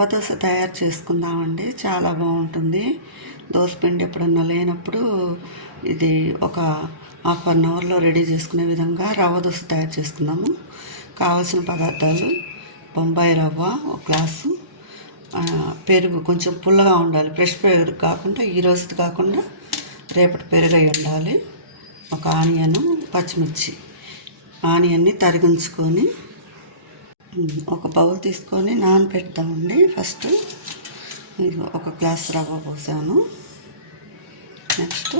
రవ్వ దోశ తయారు చేసుకుందామండి. చాలా బాగుంటుంది. దోశ పిండి ఎప్పుడన్నా లేనప్పుడు ఇది ఒక హాఫ్ అన్ అవర్లో రెడీ చేసుకునే విధంగా రవ్వ దోశ తయారు చేసుకుందాము. కావాల్సిన పదార్థాలు బొంబాయి రవ్వ ఒక గ్లాసు పెరుగు కొంచెం పుల్లగా ఉండాలి. ఫ్రెష్ పెరుగు కాకుండా ఈ రోజుది కాకుండా రేపటి పెరుగు అయి ఉండాలి. ఒక ఆనియను పచ్చిమిర్చి ఆనియన్ని తరిగించుకొని ఒక బౌల్ తీసుకొని నానబెడతామండి ఫస్ట్ ఒక గ్లాస్ రవ్వ పోసాను. నెక్స్ట్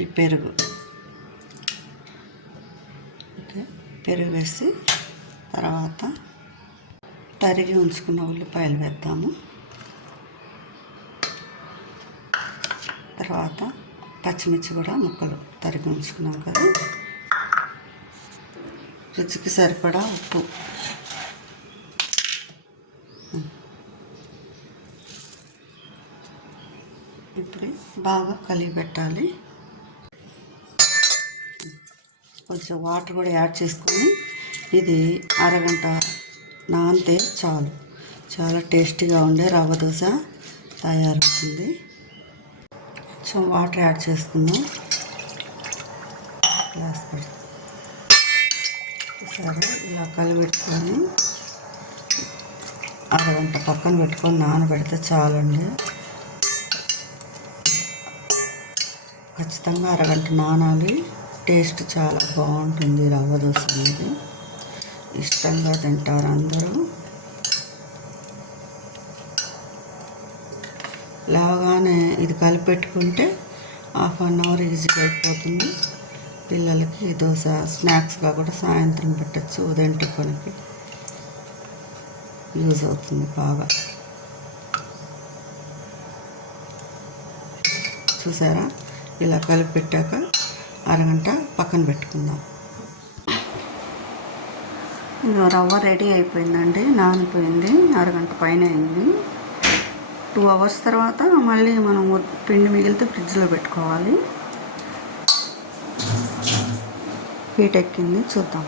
ఈ పెరుగు. ఓకే పెరుగు వేసి తర్వాత తరిగి ఉంచుకున్న ఉల్లిపాయలు వేద్దాము. తర్వాత పచ్చిమిర్చి కూడా ముక్కలు తరిగి ఉంచుకున్నాం కదా. రుచికి సరిపడా ఉప్పు. ఇప్పుడు బాగా కలిగిపెట్టాలి కొంచెం వాటర్ కూడా యాడ్ చేసుకొని ఇది అరగంట నానితే చాలు. చాలా టేస్టీగా ఉండే రవ్వ దోశ తయారవుతుంది. కొంచెం వాటర్ యాడ్ చేసుకుందాం. గ్లాస్ పెడతాం. సరే ఇలా కలిపెట్టుకొని అరగంట పక్కన పెట్టుకొని నానబెడితే చాలండి. ఖచ్చితంగా అరగంట నానాలి. టేస్ట్ చాలా బాగుంటుంది రవ్వ దోశ అనేది. ఇష్టంగా తింటారు అందరూ. లేవగానే ఇది కలిపెట్టుకుంటే హాఫ్ అన్ అవర్ ఈజీగా అయిపోతుంది. పిల్లలకి దోశ స్నాక్స్గా కూడా సాయంత్రం పెట్టచ్చు ఉదయం టిఫిన్కి. యూజ్ అవుతుంది బాగా. చూసారా? ఇలా కలిపి పెట్టాక అరగంట పక్కన పెట్టుకుందాం. ఇంకా రవ్వ రెడీ అయిపోయిందండి నానిపోయింది అరగంట పైన అయింది. టూ అవర్స్ తర్వాత మళ్ళీ మనం పిండి మిగిలితే ఫ్రిడ్జ్లో పెట్టుకోవాలి. హీట్ ఎక్కింది చూద్దాం.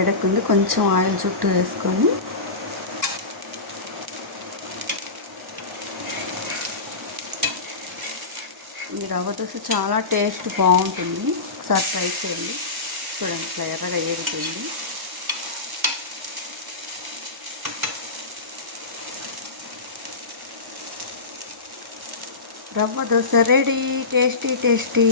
వేడకుంది కొంచెం ఆయిల్ చుట్టూ వేసుకొని ఈ రవ్వ దోశ చాలా టేస్ట్ బాగుంటుంది. ఒకసారి ట్రై చేయండి. చూడండి ఇట్లా ఎర్రగా ఏగుతుంది. Rava dosa ready. Tasty tasty.